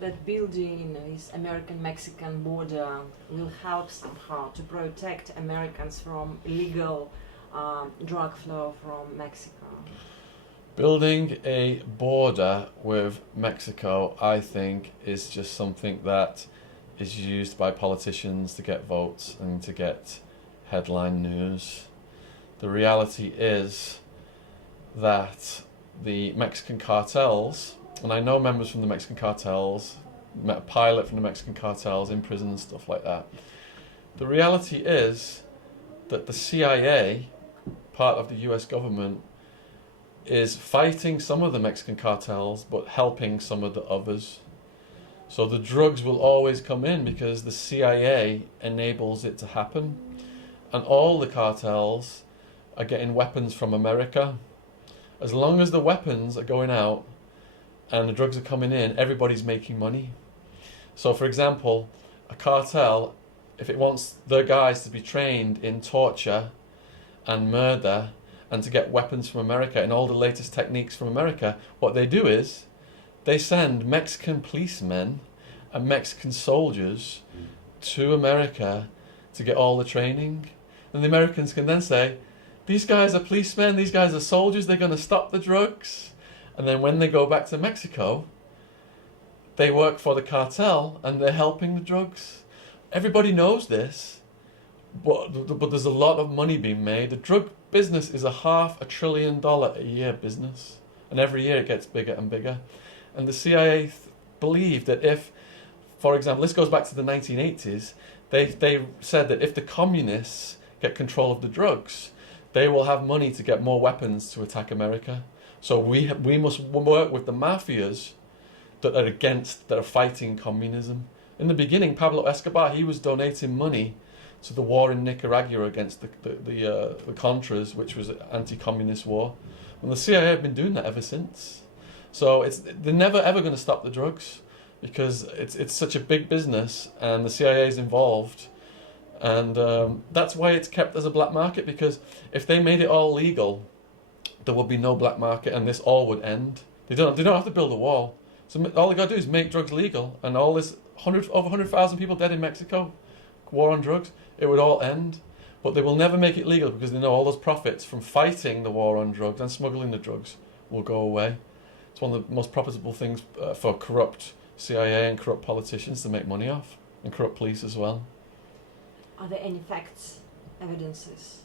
that building this American-Mexican border will help somehow to protect Americans from illegal drug flow from Mexico? Building a border with Mexico, I think, is just something that is used by politicians to get votes and to get headline news. The reality is that the Mexican cartels, and I know members from the Mexican cartels, met a pilot from the Mexican cartels in prison and stuff like that. The reality is that the CIA, part of the US government, is fighting some of the Mexican cartels but helping some of the others. So the drugs will always come in because the CIA enables it to happen. And all the cartels are getting weapons from America. As long as the weapons are going out and the drugs are coming in, everybody's making money. So for example, a cartel, if it wants their guys to be trained in torture and murder and to get weapons from America and all the latest techniques from America, what they do is they send Mexican policemen and Mexican soldiers to America to get all the training. And the Americans can then say, these guys are policemen, these guys are soldiers, they're going to stop the drugs. And then when they go back to Mexico, they work for the cartel and they're helping the drugs. Everybody knows this, but there's a lot of money being made. The drug business is a $500 billion a year business. And every year it gets bigger and bigger. And the CIA believed that if, for example, this goes back to the 1980s, they said that if the communists get control of the drugs, they will have money to get more weapons to attack America. So we must work with the mafias that are fighting communism. In the beginning, Pablo Escobar, he was donating money to the war in Nicaragua against the Contras, which was an anti-communist war. And the CIA have been doing that ever since. So they're never ever going to stop the drugs because it's such a big business and the CIA is involved. And that's why it's kept as a black market, because if they made it all legal, there would be no black market and this all would end. They don't have to build a wall. So all they got to do is make drugs legal, and all this over 100,000 people dead in Mexico, war on drugs, it would all end. But they will never make it legal because they know all those profits from fighting the war on drugs and smuggling the drugs will go away. It's one of the most profitable things for corrupt CIA and corrupt politicians to make money off, and corrupt police as well. Are there any facts, evidences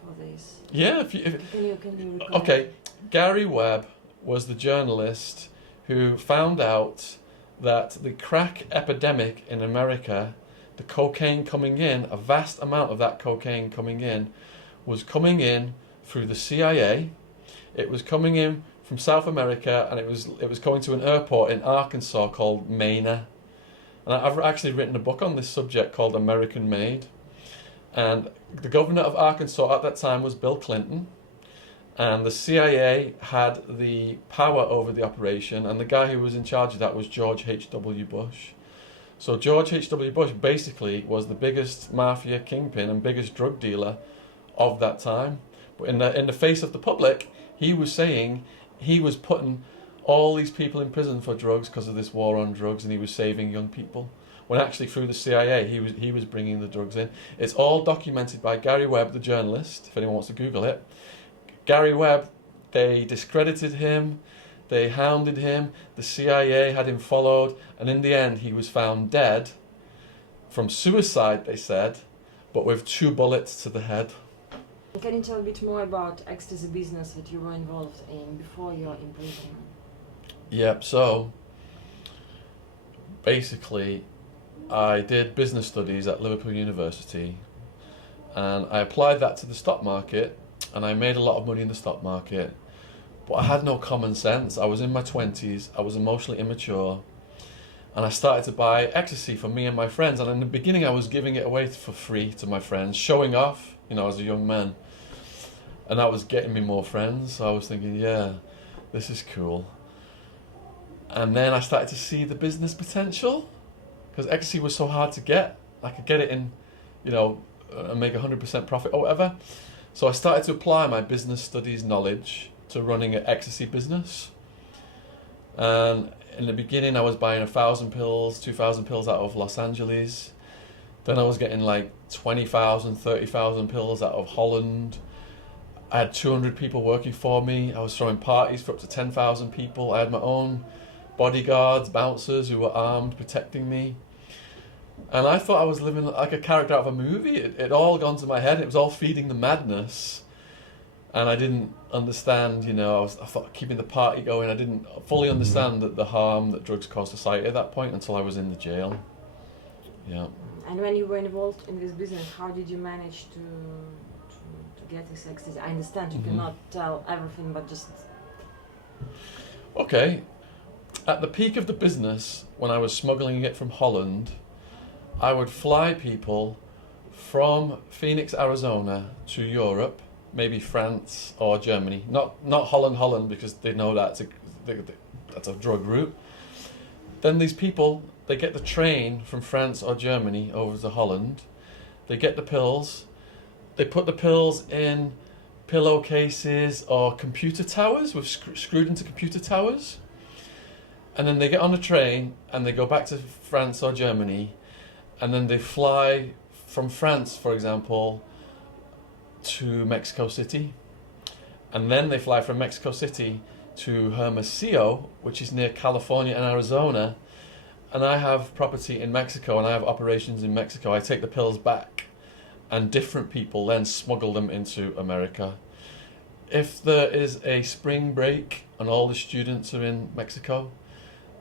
for this? Yeah. Can you recall? Okay, Gary Webb was the journalist who found out that the crack epidemic in America, the cocaine coming in, a vast amount of that cocaine coming in, was coming in through the CIA. It was coming in from South America, and it was going to an airport in Arkansas called Mena. And I've actually written a book on this subject called American Made. And the governor of Arkansas at that time was Bill Clinton. And the CIA had the power over the operation, and the guy who was in charge of that was George H.W. Bush. So George H.W. Bush basically was the biggest mafia kingpin and biggest drug dealer of that time. But in the face of the public, he was saying he was putting all these people in prison for drugs because of this war on drugs, and he was saving young people. When actually through the CIA, he was bringing the drugs in. It's all documented by Gary Webb, the journalist, if anyone wants to Google it. Gary Webb, they discredited him, they hounded him, the CIA had him followed, and in the end he was found dead from suicide, they said, but with 2 bullets to the head. Can you tell a bit more about ecstasy business that you were involved in before your imprisonment? Yep, so basically I did business studies at Liverpool University, and I applied that to the stock market, and I made a lot of money in the stock market, but I had no common sense. I was in my 20s, I was emotionally immature, and I started to buy ecstasy for me and my friends. And in the beginning I was giving it away for free to my friends, showing off, as a young man. And that was getting me more friends, so I was thinking, yeah, this is cool. And then I started to see the business potential, because ecstasy was so hard to get. I could get it in, and make 100% profit or whatever. So I started to apply my business studies knowledge to running an ecstasy business. And in the beginning, I was buying 1,000 pills, 2,000 pills out of Los Angeles. Then I was getting like 20,000, 30,000 pills out of Holland. I had 200 people working for me. I was throwing parties for up to 10,000 people. I had my own bodyguards, bouncers who were armed, protecting me. And I thought I was living like a character out of a movie. It all gone to my head. It was all feeding the madness. And I didn't understand, I thought keeping the party going. I didn't fully understand the harm that drugs cause society at that point until I was in the jail. Yeah. And when you were involved in this business, how did you manage to get this access? I understand you cannot tell everything, but just... Okay. At the peak of the business, when I was smuggling it from Holland, I would fly people from Phoenix, Arizona to Europe, maybe France or Germany. Not Holland, because they know that's a drug route. Then these people, they get the train from France or Germany over to Holland. They get the pills. They put the pills in pillowcases or computer towers, screwed into computer towers. And then they get on the train and they go back to France or Germany. And then they fly from France, for example, to Mexico City. And then they fly from Mexico City to Hermosillo, which is near California and Arizona. And I have property in Mexico and I have operations in Mexico. I take the pills back and different people then smuggle them into America. If there is a spring break and all the students are in Mexico,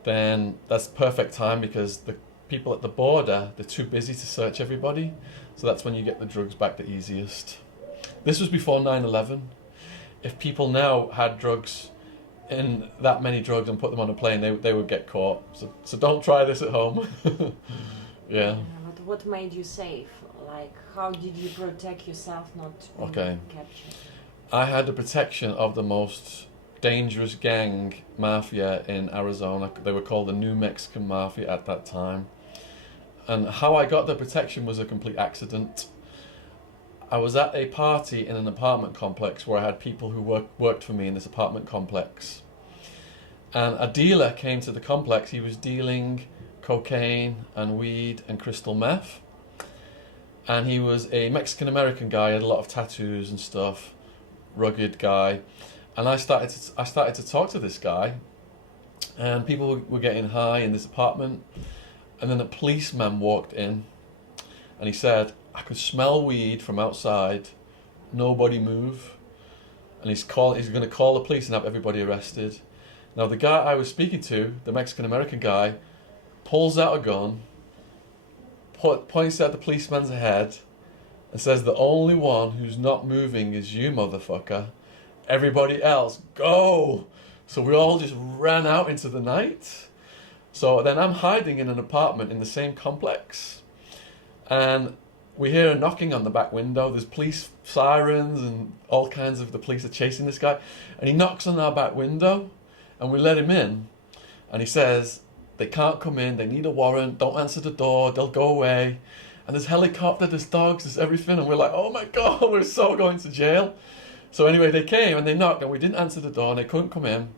then that's perfect time because the people at the border, they're too busy to search everybody. So that's when you get the drugs back the easiest. This was before 9/11. If people now had drugs in that many drugs and put them on a plane, they would get caught. So don't try this at home. Yeah. But what made you safe? Like, how did you protect yourself not being captured? I had the protection of the most dangerous gang, Mafia, in Arizona. They were called the New Mexican Mafia at that time. And how I got the protection was a complete accident. I was at a party in an apartment complex where I had people who worked for me in this apartment complex. And a dealer came to the complex. He was dealing cocaine and weed and crystal meth. And he was a Mexican-American guy, he had a lot of tattoos and stuff, rugged guy. And I started to talk to this guy, and people were getting high in this apartment. And then a policeman walked in, and he said, "I could smell weed from outside. Nobody move." And he's going to call the police and have everybody arrested. Now the guy I was speaking to, the Mexican-American guy, pulls out a gun, points at the policeman's head, and says, "The only one who's not moving is you, motherfucker. Everybody else, go!" So we all just ran out into the night. So then I'm hiding in an apartment in the same complex. And we hear a knocking on the back window. There's police sirens and all kinds of the police are chasing this guy. And he knocks on our back window and we let him in. And he says, "They can't come in. They need a warrant. Don't answer the door. They'll go away." And there's helicopter, there's dogs, there's everything. And we're like, "Oh my God, we're so going to jail." So anyway, they came and they knocked and we didn't answer the door and they couldn't come in.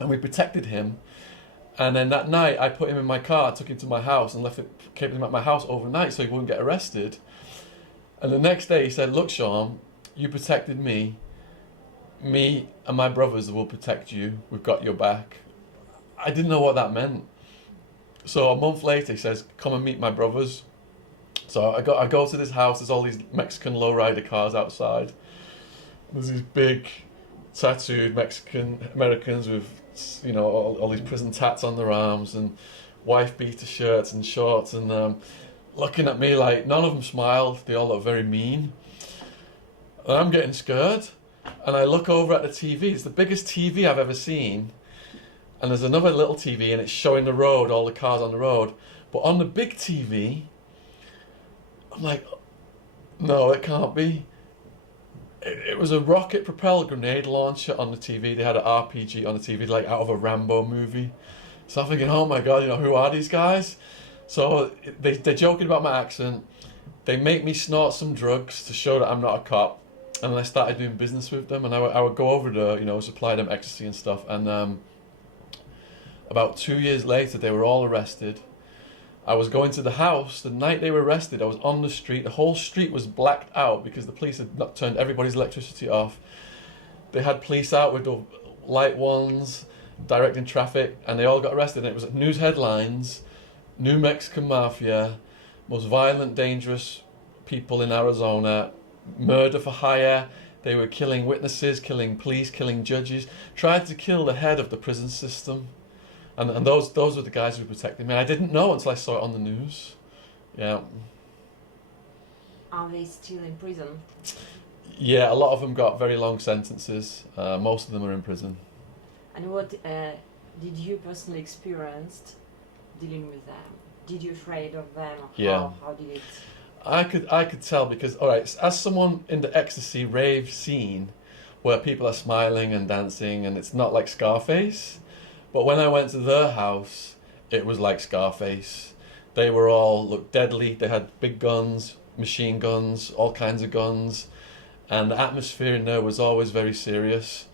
And we protected him. And then that night I put him in my car, took him to my house and kept him at my house overnight so he wouldn't get arrested. And the next day he said, "Look, Shaun, you protected me. Me and my brothers will protect you. We've got your back." I didn't know what that meant. So a month later he says, "Come and meet my brothers." So I go to this house, there's all these Mexican lowrider cars outside. There's these big tattooed Mexican Americans with, all these prison tats on their arms and wife beater shirts and shorts and looking at me like none of them smiled. They all look very mean. And I'm getting scared. And I look over at the TV. It's the biggest TV I've ever seen. And there's another little TV and it's showing the road, all the cars on the road. But on the big TV, I'm like, no, it can't be. It was a rocket-propelled grenade launcher on the TV. They had an RPG on the TV, like out of a Rambo movie. So I'm thinking, oh my God, who are these guys? So they're joking about my accent. They make me snort some drugs to show that I'm not a cop. And then I started doing business with them. And I would go over to, supply them ecstasy and stuff. And About 2 years later, they were all arrested. I was going to the house the night they were arrested. I was on the street. The whole street was blacked out because the police had not turned everybody's electricity off. They had police out with the light ones, directing traffic, and they all got arrested. And it was news headlines: New Mexican Mafia, most violent, dangerous people in Arizona, murder for hire. They were killing witnesses, killing police, killing judges, tried to kill the head of the prison system. And those were the guys who protected me. I didn't know until I saw it on the news. Yeah. Are they still in prison? Yeah, a lot of them got very long sentences. Most of them are in prison. And what did you personally experience dealing with them? Did you afraid of them? Yeah. How did it? I could tell because, all right, as someone in the ecstasy rave scene where people are smiling and dancing and it's not like Scarface, but when I went to their house, it was like Scarface. They were all looked deadly. They had big guns, machine guns, all kinds of guns, and the atmosphere in there was always very serious.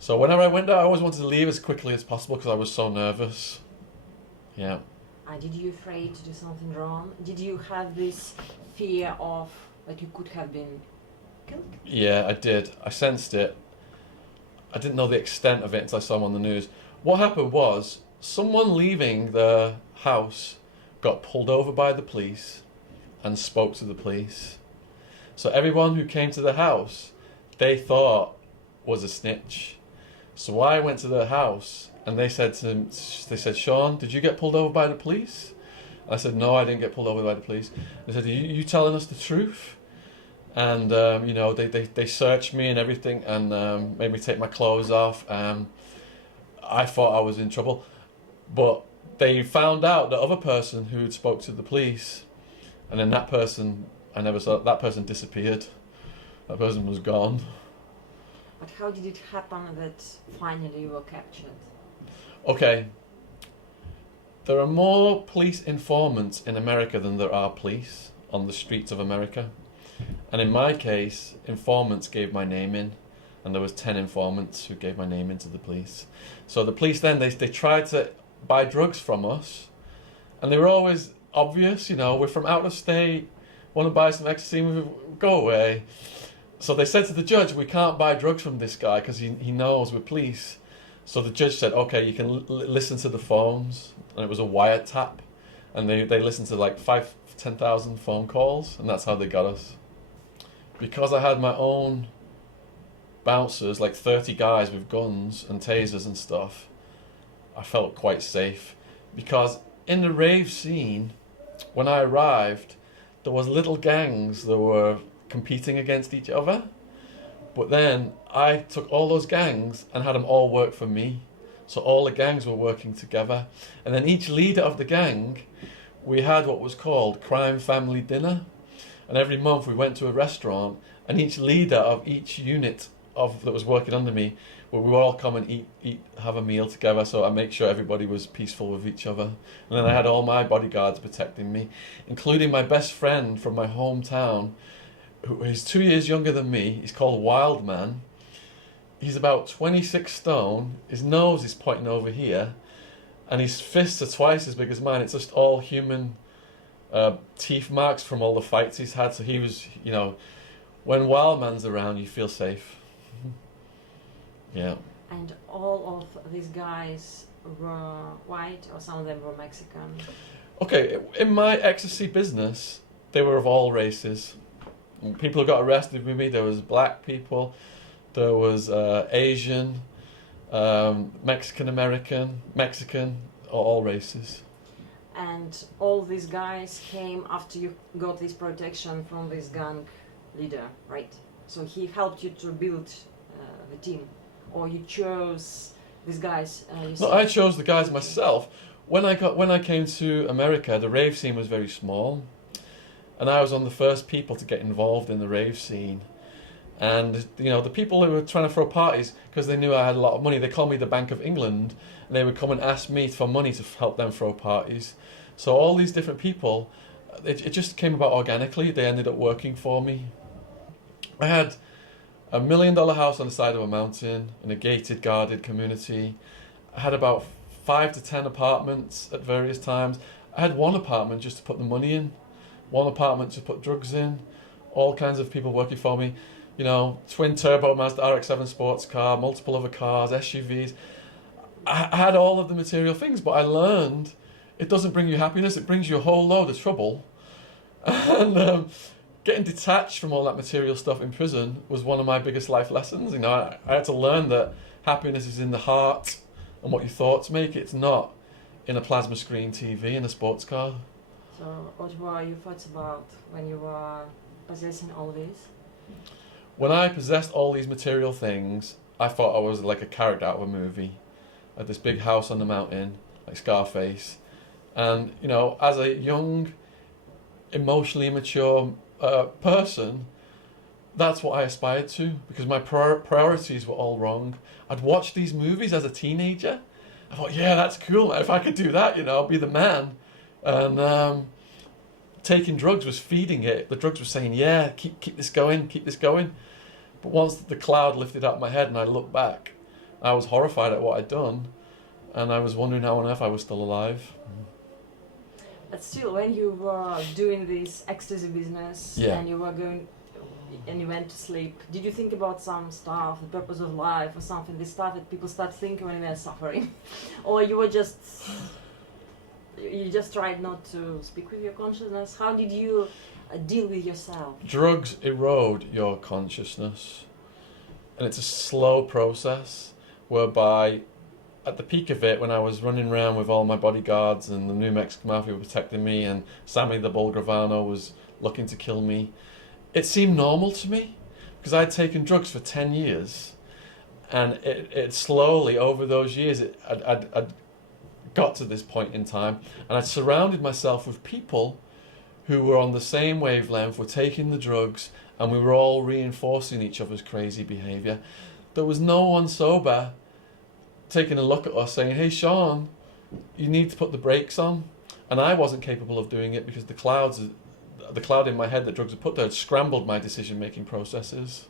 So whenever I went there, I always wanted to leave as quickly as possible because I was so nervous. Yeah. Did you afraid to do something wrong? Did you have this fear of that you could have been killed? Yeah, I did. I sensed it. I didn't know the extent of it until I saw them on the news. What happened was someone leaving the house got pulled over by the police and spoke to the police. So everyone who came to the house, they thought was a snitch. So I went to their house and they said, Shaun, did you get pulled over by the police? I said, no, I didn't get pulled over by the police. They said, are you telling us the truth? And, they searched me and everything and made me take my clothes off. I thought I was in trouble. But they found out the other person who spoke to the police, and then that person, I never saw, that person disappeared. That person was gone. But how did it happen that finally you were captured? Okay. There are more police informants in America than there are police on the streets of America. And in my case, informants gave my name in, and there was 10 informants who gave my name into the police. So the police then, they tried to buy drugs from us, and they were always obvious, we're from out of state, want to buy some ecstasy, go away. So they said to the judge, we can't buy drugs from this guy because he knows we're police. So the judge said, okay, you can listen to the phones, and it was a wiretap, and they listened to like 10,000 phone calls, and that's how they got us. Because I had my own bouncers, like 30 guys with guns and tasers and stuff, I felt quite safe. Because in the rave scene, when I arrived, there was little gangs that were competing against each other. But then I took all those gangs and had them all work for me. So all the gangs were working together. And then each leader of the gang, we had what was called crime family dinner. And every month we went to a restaurant, and each leader of each unit that was working under me, we would all come and eat, have a meal together. So I make sure everybody was peaceful with each other. And then I had all my bodyguards protecting me, including my best friend from my hometown, who is 2 years younger than me. He's called Wildman. He's about 26 stone. His nose is pointing over here, and his fists are twice as big as mine. It's just all human teeth marks from all the fights he's had. So he was, when Wildman's around, you feel safe. Yeah. And all of these guys were white, or some of them were Mexican? Okay, in my ecstasy business, they were of all races. People who got arrested with me, there was black people, there was Asian, Mexican, all races. And all these guys came after you got this protection from this gang leader, right? So he helped you to build the team, or you chose these guys? No, I chose the guys myself. When I came to America, the rave scene was very small, and I was one of the first people to get involved in the rave scene. And the people who were trying to throw parties, because they knew I had a lot of money, they called me the Bank of England, and they would come and ask me for money to help them throw parties. So all these different people, it just came about organically. They ended up working for me. I had a $1 million house on the side of a mountain in a gated, guarded community. I had about 5 to 10 apartments at various times. I had one apartment just to put the money in, one apartment to put drugs in, all kinds of people working for me. You know, twin turbo Mazda RX-7 sports car, multiple other cars, SUVs. I had all of the material things, but I learned it doesn't bring you happiness, it brings you a whole load of trouble. And getting detached from all that material stuff in prison was one of my biggest life lessons. You know, I had to learn that happiness is in the heart and what your thoughts make. It's not in a plasma screen TV in a sports car. So what were your thoughts about when you were possessing all this? When I possessed all these material things, I thought I was like a character out of a movie. I had this big house on the mountain, like Scarface. And, you know, as a young, emotionally immature person, that's what I aspired to, because my priorities were all wrong. I'd watched these movies as a teenager. I thought, yeah, that's cool. If I could do that, you know, I'll be the man. And taking drugs was feeding it. The drugs were saying, yeah, keep this going, keep this going. But once the cloud lifted out of my head and I looked back, I was horrified at what I'd done. And I was wondering how on earth I was still alive. But still, when you were doing this ecstasy business, Yeah. and you were going, and you went to sleep, did you think about some stuff, the purpose of life, or something? This stuff that people start thinking when they're suffering, or you were just, you just tried not to speak with your consciousness? How did you deal with yourself? Drugs erode your consciousness, and it's a slow process whereby at the peak of it, when I was running around with all my bodyguards and the New Mexican Mafia were protecting me and Sammy the Bulgravano was looking to kill me, it seemed normal to me because I'd taken drugs for 10 years, and it slowly, over those years, I'd got to this point in time, and I'd surrounded myself with people who were on the same wavelength, were taking the drugs, and we were all reinforcing each other's crazy behaviour. There was no one sober taking a look at us saying, hey Shaun, you need to put the brakes on. And I wasn't capable of doing it because the cloud in my head that drugs had put there had scrambled my decision-making processes.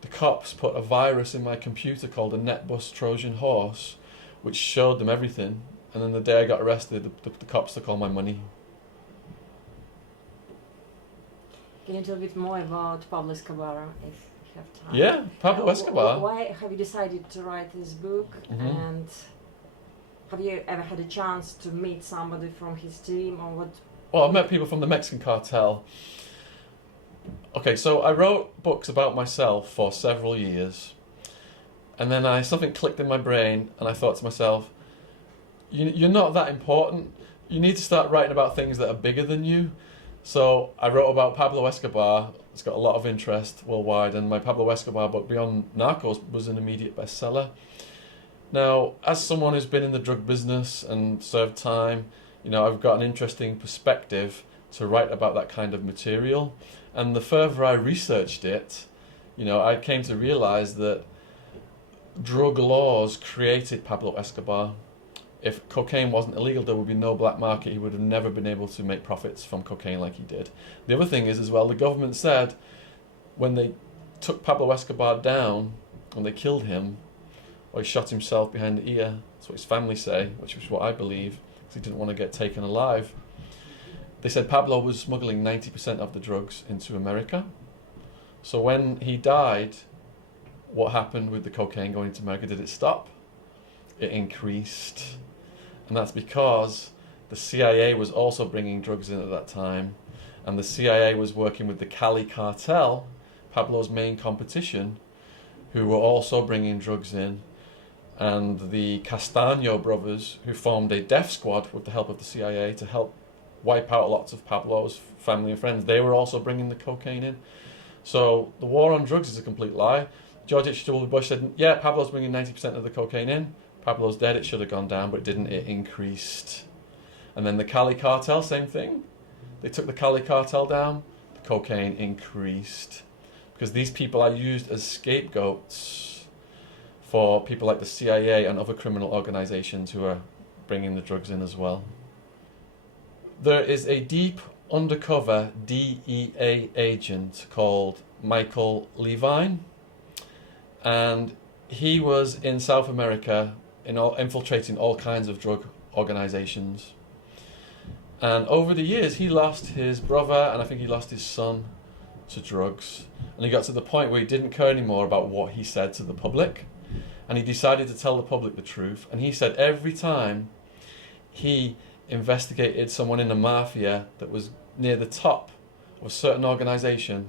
The cops put a virus in my computer called a NetBus Trojan horse, which showed them everything. And then the day I got arrested, the cops took all my money. Can you tell a bit more about Pablo Escobar, if you have time? Yeah, Pablo Escobar. Why have you decided to write this book? Mhm. And have you ever had a chance to meet somebody from his team, or what? Well, I've met people from the Mexican cartel. Okay, so I wrote books about myself for several years. And then something clicked in my brain and I thought to myself, you're not that important. You need to start writing about things that are bigger than you. So I wrote about Pablo Escobar. It's got a lot of interest worldwide, and my Pablo Escobar book, Beyond Narcos, was an immediate bestseller. Now, as someone who's been in the drug business and served time, you know, I've got an interesting perspective to write about that kind of material. And the further I researched it, you know, I came to realize that drug laws created Pablo Escobar. If cocaine wasn't illegal, there would be no black market. He would have never been able to make profits from cocaine like he did. The other thing is as well, the government said when they took Pablo Escobar down, when they killed him, or he shot himself behind the ear, that's what his family say, which is what I believe, because he didn't want to get taken alive. They said Pablo was smuggling 90% of the drugs into America. So when he died, what happened with the cocaine going into America? Did it stop? It increased. And that's because the CIA was also bringing drugs in at that time, and the CIA was working with the Cali cartel, Pablo's main competition, who were also bringing drugs in, and the Castaño brothers, who formed a death squad with the help of the CIA to help wipe out lots of Pablo's family and friends. They were also bringing the cocaine in. So the war on drugs is a complete lie. George H.W. Bush said, yeah, Pablo's bringing 90% of the cocaine in. Pablo's dead, it should have gone down, but it didn't, it increased. And then the Cali cartel, same thing. They took the Cali cartel down, the cocaine increased. Because these people are used as scapegoats for people like the CIA and other criminal organizations who are bringing the drugs in as well. There is a deep undercover DEA agent called Michael Levine, and he was in South America infiltrating all kinds of drug organizations. And over the years, he lost his brother, and I think he lost his son to drugs. And he got to the point where he didn't care anymore about what he said to the public, and he decided to tell the public the truth. And he said every time he investigated someone in the Mafia that was near the top of a certain organization,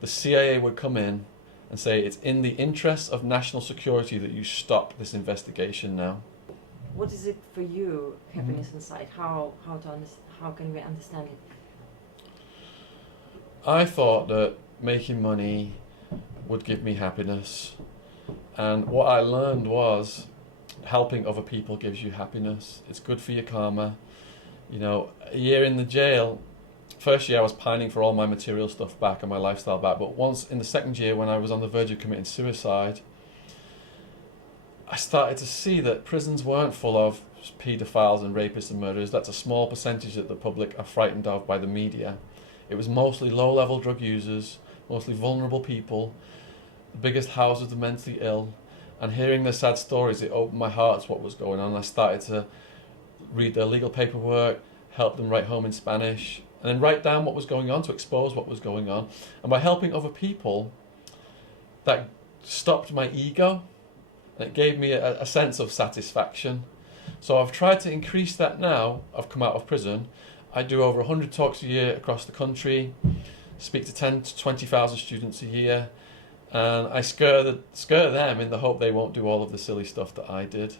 the CIA would come in and say, it's in the interests of national security that you stop this investigation now. What is it for you, happiness inside? How can we understand it? I thought that making money would give me happiness, and what I learned was helping other people gives you happiness. It's good for your karma. You know, a year in the jail, first year I was pining for all my material stuff back and my lifestyle back, but once in the second year, when I was on the verge of committing suicide, I started to see that prisons weren't full of paedophiles and rapists and murderers. That's a small percentage that the public are frightened of by the media. It was mostly low-level drug users, mostly vulnerable people, the biggest house of the mentally ill. And hearing their sad stories, it opened my heart to what was going on. I started to read their legal paperwork, help them write home in Spanish, and then write down what was going on to expose what was going on. And by helping other people, that stopped my ego, and it gave me a sense of satisfaction. So I've tried to increase that now. I've come out of prison. I do over 100 talks a year across the country, speak to 10 to 20,000 students a year, and I scare them in the hope they won't do all of the silly stuff that I did.